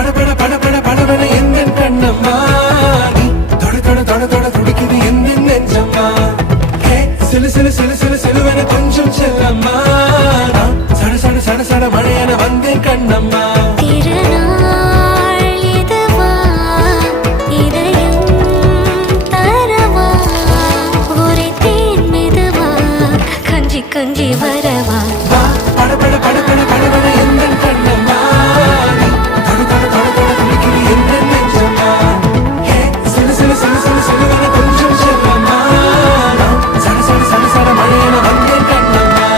படபட படபட படபட எந்த கண்ணம்மா நீ தொட தொட தொட தொட துடிக்குது எந்த நெஞ்சம்மா ஹே சிலு சிலு சிலு சிலு சிலுவன கொஞ்சம் செல்லம்மா நான் சட சட சட சட மழையன வந்தேன் கண்ணம்மா திருநாள் இதுவா இதயம் தரவா உரைத்தேன் மெதுவா கஞ்சி கஞ்சி வரவா வா படபட படபட படபட எந்த கண்ணம்மா நீ தொட தொட தொட தொட துடிக்குது எந்த நெஞ்சம்மா ஹே சிலு சிலு சிலு சிலு சிலுவன கொஞ்சம் செல்லம்மா நான் சட சட சட சட மழையன வந்தேன் கண்ணம்மா